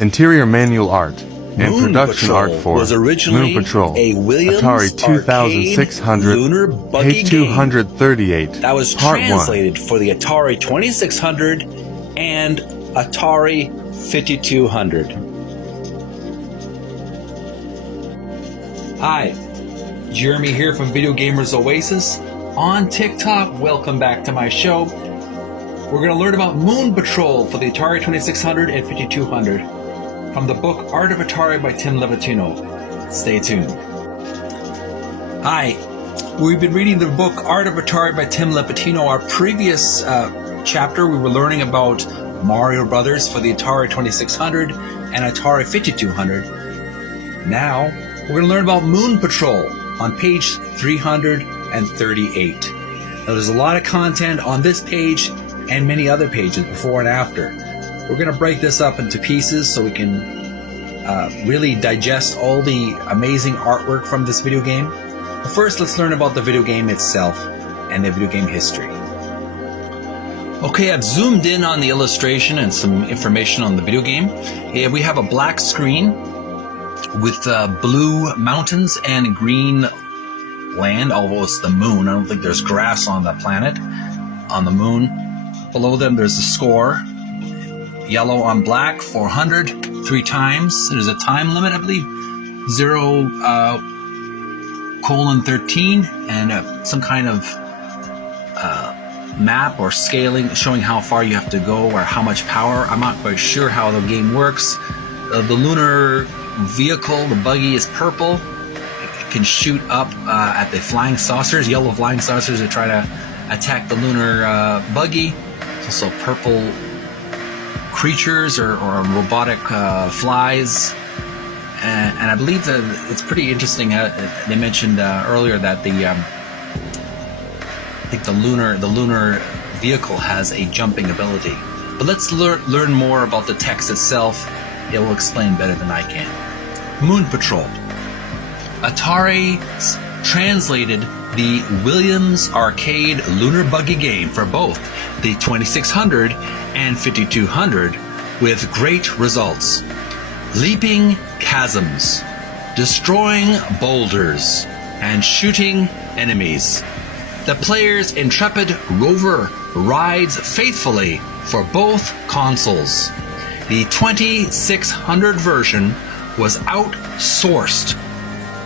Interior manual art and Moon production Patrol art for was originally Moon Patrol, a Williams Atari 2600, arcade lunar buggy page 238, that was Part 1. translated for the Atari 2600 and Atari 5200. Hi, Jeremy here from Video Gamers Oasis on TikTok. Welcome back to my show. We're going to learn about Moon Patrol for the Atari 2600 and 5200 from the book Art of Atari by Tim Lapetino. Stay tuned. Hi, we've been reading the book Art of Atari by Tim Lapetino. Our previous chapter, we were learning about Mario Brothers for the Atari 2600 and Atari 5200. Now, we're going to learn about Moon Patrol on page 338. Now, there's a lot of content on this page and many other pages before and after. We're going to break this up into pieces so we can really digest all the amazing artwork from this video game. But first, let's learn about the video game itself and the video game history. Okay, I've zoomed in on the illustration and some information on the video game. Here we have a black screen with blue mountains and green land, although it's the moon. I don't think there's grass on the planet, on the moon. Below them, there's a score. Yellow on black, 400, 3 times. There's a time limit, I believe, 0:13, and some kind of map or scaling showing how far you have to go or how much power. I'm not quite sure how the game works. The lunar vehicle, the buggy, is purple. It can shoot up at the flying saucers, yellow flying saucers, to try to attack the lunar buggy. There's also purple creatures or robotic flies, and I believe that it's pretty interesting. They mentioned earlier that I think the lunar vehicle has a jumping ability. But let's learn more about the text itself. It will explain better than I can. Moon Patrol. Atari translated the Williams arcade lunar buggy game for both the 2600 and 5200 with great results. Leaping chasms, destroying boulders, and shooting enemies. The player's intrepid rover rides faithfully for both consoles. The 2600 version was outsourced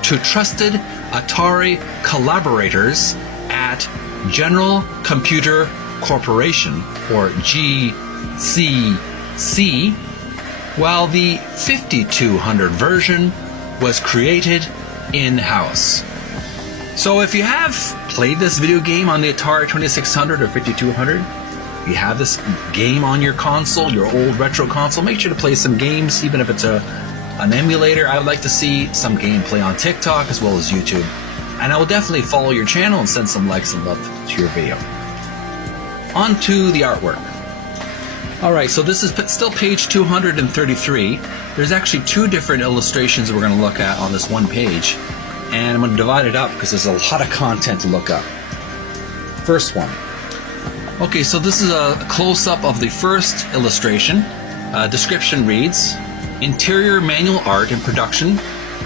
to trusted Atari collaborators at General Computer Corporation, or GCC, while the 5200 version was created in-house. So if you have played this video game on the Atari 2600 or 5200, you have this game on your console, your old retro console, make sure to play some games, even if it's an emulator. I would like to see some gameplay on TikTok as well as YouTube. And I will definitely follow your channel and send some likes and love to your video. On to the artwork. Alright, so this is still page 233. There's actually 2 different illustrations that we're going to look at on this one page. And I'm going to divide it up because there's a lot of content to look up. First one. Okay, so this is a close-up of the first illustration. Description reads, Interior manual art and production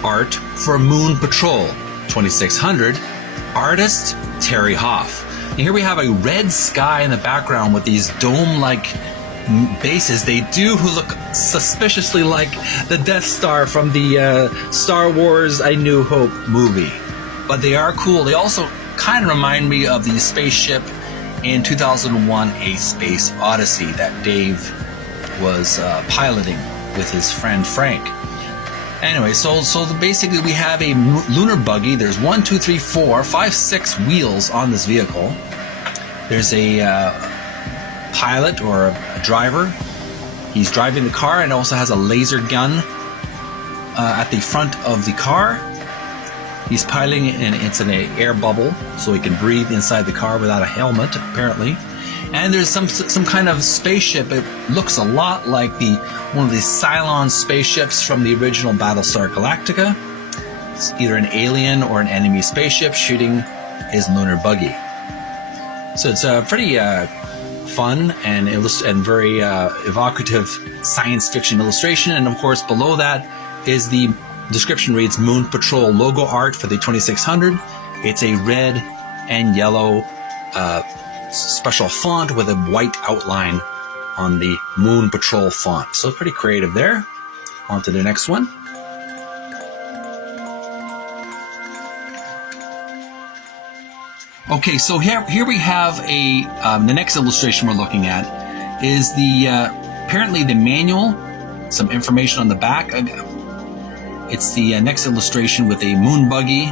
art for Moon Patrol 2600, artist Terry Hoff. And here we have a red sky in the background with these dome-like bases. They do look suspiciously like the Death Star from the Star Wars A New Hope movie. But they are cool. They also kind of remind me of the spaceship in 2001 A Space Odyssey that Dave was piloting with his friend Frank. Anyway, so basically we have a lunar buggy. There's 1, 2, 3, 4, 5, 6 wheels on this vehicle. There's a pilot or a driver. He's driving the car and also has a laser gun at the front of the car. He's piloting, and it's in an air bubble, so he can breathe inside the car without a helmet, apparently. And there's some kind of spaceship. It looks a lot like one of the Cylon spaceships from the original Battlestar Galactica. It's either an alien or an enemy spaceship shooting his lunar buggy. So it's a pretty fun and very evocative science fiction illustration. And of course, below that is the description reads Moon Patrol logo art for the 2600. It's a red and yellow special font with a white outline on the Moon Patrol font. So pretty creative there. On to the next one. Okay, so here we have the next illustration we're looking at is apparently the manual, some information on the back. It's the next illustration with a moon buggy,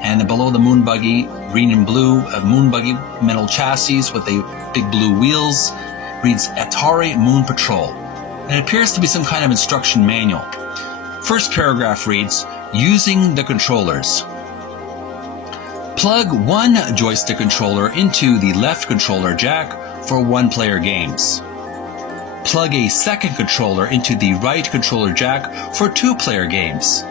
and below the moon buggy, green and blue, a moon buggy metal chassis with a big blue wheels, reads Atari Moon Patrol. And it appears to be some kind of instruction manual. First paragraph reads, using the controllers. Plug one joystick controller into the left controller jack for one-player games. Plug a second controller into the right controller jack for two-player games.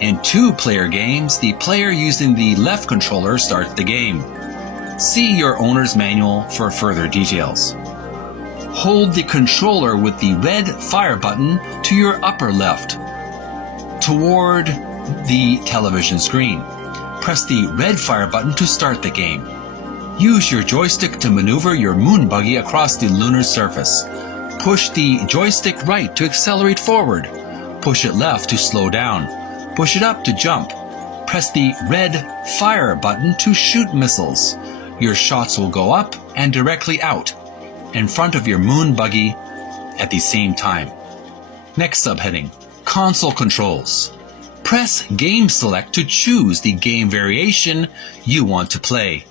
In two-player games, the player using the left controller starts the game. See your owner's manual for further details. Hold the controller with the red fire button to your upper left, toward the television screen. Press the red fire button to start the game. Use your joystick to maneuver your moon buggy across the lunar surface. Push the joystick right to accelerate forward. Push it left to slow down. Push it up to jump. Press the red fire button to shoot missiles. Your shots will go up and directly out, in front of your moon buggy at the same time. Next subheading, console controls. Press Game Select to choose the game variation you want to play.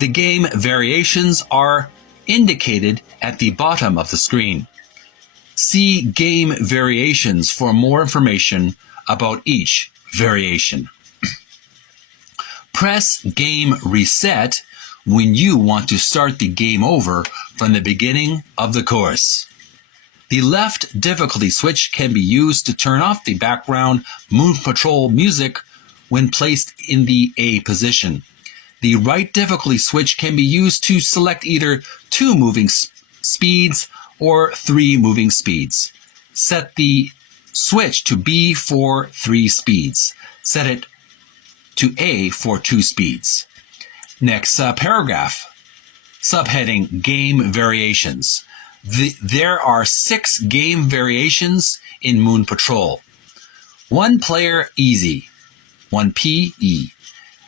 The game variations are indicated at the bottom of the screen. See Game Variations for more information about each variation. Press Game Reset when you want to start the game over from the beginning of the course. The left difficulty switch can be used to turn off the background Moon Patrol music when placed in the A position. The right difficulty switch can be used to select either 2 moving speeds or 3 moving speeds. Set the switch to B for 3 speeds. Set it to A for 2 speeds. Next paragraph. Subheading Game Variations. There are 6 game variations in Moon Patrol. 1-player easy, 1PE.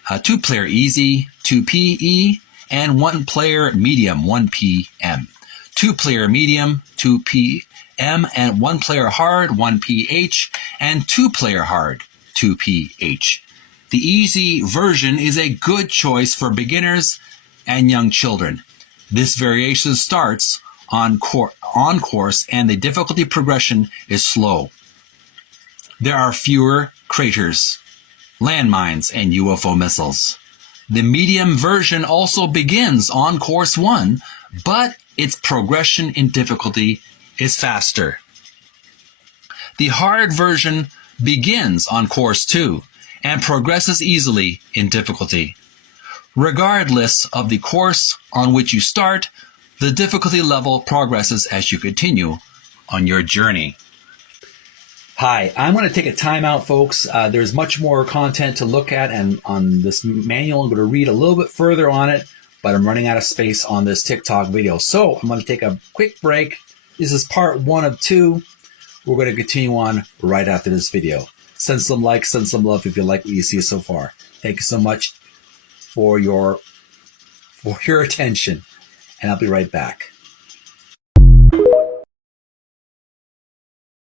2-player easy, 2PE. And 1-player medium, 1PM. 2-player medium, 2PM. And 1-player hard, 1PH. And 2-player hard, 2PH. The easy version is a good choice for beginners and young children. This variation starts on course and the difficulty progression is slow. There are fewer craters, landmines, and UFO missiles. The medium version also begins on course 1, but its progression in difficulty is faster. The hard version begins on course 2 and progresses easily in difficulty. Regardless of the course on which you start, the difficulty level progresses as you continue on your journey. Hi, I'm going to take a time out, folks. There's much more content to look at, and on this manual, I'm going to read a little bit further on it, but I'm running out of space on this TikTok video. So I'm going to take a quick break. This is part 1 of 2. We're going to continue on right after this video. Send some likes, send some love if you like what you see so far. Thank you so much for your attention, and I'll be right back.